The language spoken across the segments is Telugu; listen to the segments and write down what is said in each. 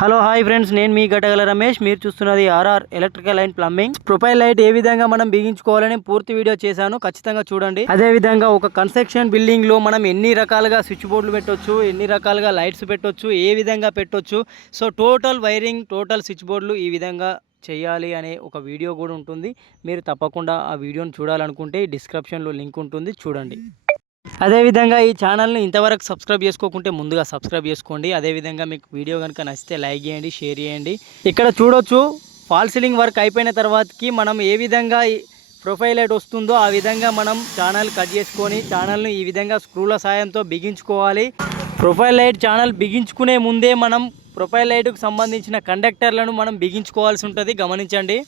హలో హాయ్ ఫ్రెండ్స్, నేను మీ గటగల రమేష్. మీరు చూస్తున్నది RR electrical and plumbing. Profile light ఏ విధంగా మనం బిగించుకోవాలని పూర్తి వీడియో చేశాను, ఖచ్చితంగా చూడండి. అదే విధంగా ఒక కన్స్ట్రక్షన్ బిల్డింగ్ లో మనం ఎన్ని రకాలుగా స్విచ్ బోర్డులు పెట్టొచ్చు, ఎన్ని రకాలుగా లైట్స్ పెట్టొచ్చు, ఏ విధంగా పెట్టొచ్చు, so total wiring, total switch బోర్డులు ఈ విధంగా చేయాలి అనే ఒక వీడియో కూడా ఉంటుంది. మీరు తప్పకుండా ఆ వీడియోని చూడాలనుకుంటే డిస్క్రిప్షన్లో లింక్ ఉంటుంది, చూడండి. అదేవిధంగా ఈ ఛానల్ని ఇంతవరకు సబ్స్క్రైబ్ చేసుకోకుంటే ముందుగా సబ్స్క్రైబ్ చేసుకోండి. అదేవిధంగా మీకు వీడియో కనుక నచ్చితే లైక్ చేయండి, షేర్ చేయండి. ఇక్కడ చూడొచ్చు, ఫాల్ సీలింగ్ వర్క్ అయిపోయిన తర్వాతకి మనం ఏ విధంగా ప్రొఫైల్ లైట్ వస్తుందో ఆ విధంగా మనం ఛానల్ కట్ చేసుకొని ఛానల్ని ఈ విధంగా స్క్రూల సాయంతో బిగించుకోవాలి. ప్రొఫైల్ లైట్ ఛానల్ బిగించుకునే ముందే మనం ప్రొఫైల్ లైట్కు సంబంధించిన కండక్టర్లను మనం బిగించుకోవాల్సి ఉంటుంది, గమనించండి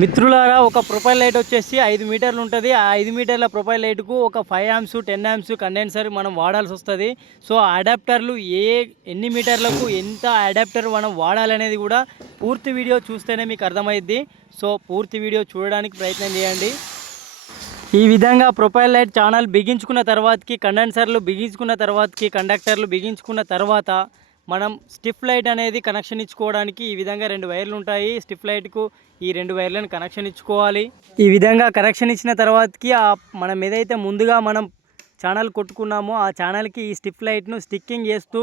మిత్రులారా. ఒక ప్రొఫైల్ లైట్ వచ్చేసి 5 మీటర్లు ఉంటుంది. ఆ 5 మీటర్ల ప్రొఫైల్ లైట్కు ఒక 5 amps 10 amps కండెన్సర్ మనం వాడాల్సి వస్తుంది. సో అడాప్టర్లు ఎన్ని మీటర్లకు ఎంత అడాప్టర్ మనం వాడాలనేది కూడా పూర్తి వీడియో చూస్తేనే మీకు అర్థమైద్ది. సో పూర్తి వీడియో చూడడానికి ప్రయత్నం చేయండి. ఈ విధంగా ప్రొఫైల్ లైట్ ఛానల్ బిగించుకున్న తర్వాతకి, కండెన్సర్లు బిగించుకున్న తర్వాతకి, కండక్టర్లు బిగించుకున్న తర్వాత మనం స్టిఫ్ లైట్ అనేది కనెక్షన్ ఇచ్చుకోవడానికి ఈ విధంగా 2 వైర్లు ఉంటాయి. స్టిఫ్ లైట్కు ఈ 2 వైర్లను కనెక్షన్ ఇచ్చుకోవాలి. ఈ విధంగా కనెక్షన్ ఇచ్చిన తర్వాతకి మనం ఏదైతే ముందుగా మనం ఛానల్ కొట్టుకున్నామో ఆ ఛానల్కి ఈ స్టిఫ్ లైట్ను స్టిక్కింగ్ చేస్తూ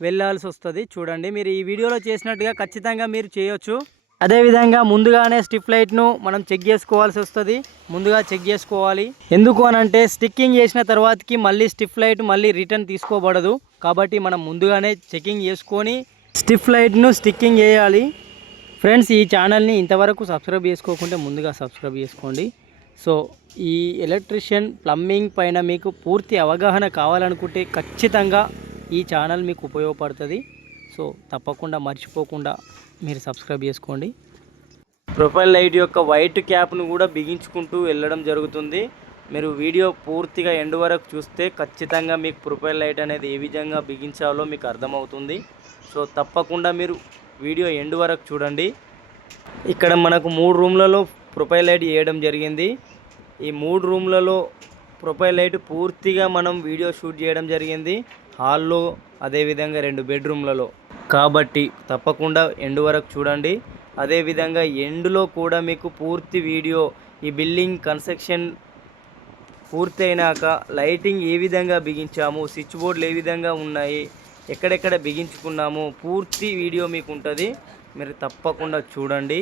వెళ్ళాల్సి వస్తుంది. చూడండి, మీరు ఈ వీడియోలో చేసినట్టుగా ఖచ్చితంగా మీరు చేయొచ్చు. అదేవిధంగా ముందుగానే స్టిఫ్ లైట్ను మనం చెక్ చేసుకోవాల్సి వస్తుంది. ముందుగా చెక్ చేసుకోవాలి. ఎందుకు అనంటే స్టిక్కింగ్ చేసిన తర్వాతకి మళ్ళీ స్టిఫ్ లైట్ మళ్ళీ రిటర్న్ తీసుకోబడదు. కాబట్టి మనం ముందుగానే చెకింగ్ చేసుకొని స్టిఫ్ లైట్ను స్టిక్కింగ్ చేయాలి. ఫ్రెండ్స్, ఈ ఛానల్ని ఇంతవరకు సబ్స్క్రైబ్ చేసుకోకుంటే ముందుగా సబ్స్క్రైబ్ చేసుకోండి. సో ఈ ఎలక్ట్రిషియన్ ప్లంబింగ్ పైన మీకు పూర్తి అవగాహన కావాలనుకుంటే ఖచ్చితంగా ఈ ఛానల్ మీకు ఉపయోగపడుతుంది. సో తప్పకుండా మర్చిపోకుండా మీరు సబ్స్క్రైబ్ చేసుకోండి. ప్రొఫైల్ లైట్ యొక్క వైట్ క్యాప్ను కూడా బిగించుకుంటూ వెళ్ళడం జరుగుతుంది. మీరు వీడియో పూర్తిగా ఎండ్ వరకు చూస్తే ఖచ్చితంగా మీకు ప్రొఫైల్ లైట్ అనేది ఏ విధంగా బిగించాలో మీకు అర్థమవుతుంది. సో తప్పకుండా మీరు వీడియో ఎండ్ వరకు చూడండి. ఇక్కడ మనకు 3 రూమ్లలో ప్రొఫైల్ లైట్ వేయడం జరిగింది. ఈ 3 రూమ్లలో ప్రొఫైల్ లైట్ పూర్తిగా మనం వీడియో షూట్ చేయడం జరిగింది. హాల్లో, అదేవిధంగా 2 బెడ్రూమ్లలో. కాబట్టి తప్పకుండా ఎండ్ వరకు చూడండి. అదేవిధంగా ఎండ్లో కూడా మీకు పూర్తి వీడియో, ఈ బిల్డింగ్ కన్స్ట్రక్షన్ పూర్తి అయినాక లైటింగ్ ఏ విధంగా బిగించాము, స్విచ్ బోర్డులు ఏ విధంగా ఉన్నాయి, ఎక్కడెక్కడ బిగించుకున్నాము, పూర్తి వీడియో మీకు ఉంటుంది. మీరు తప్పకుండా చూడండి.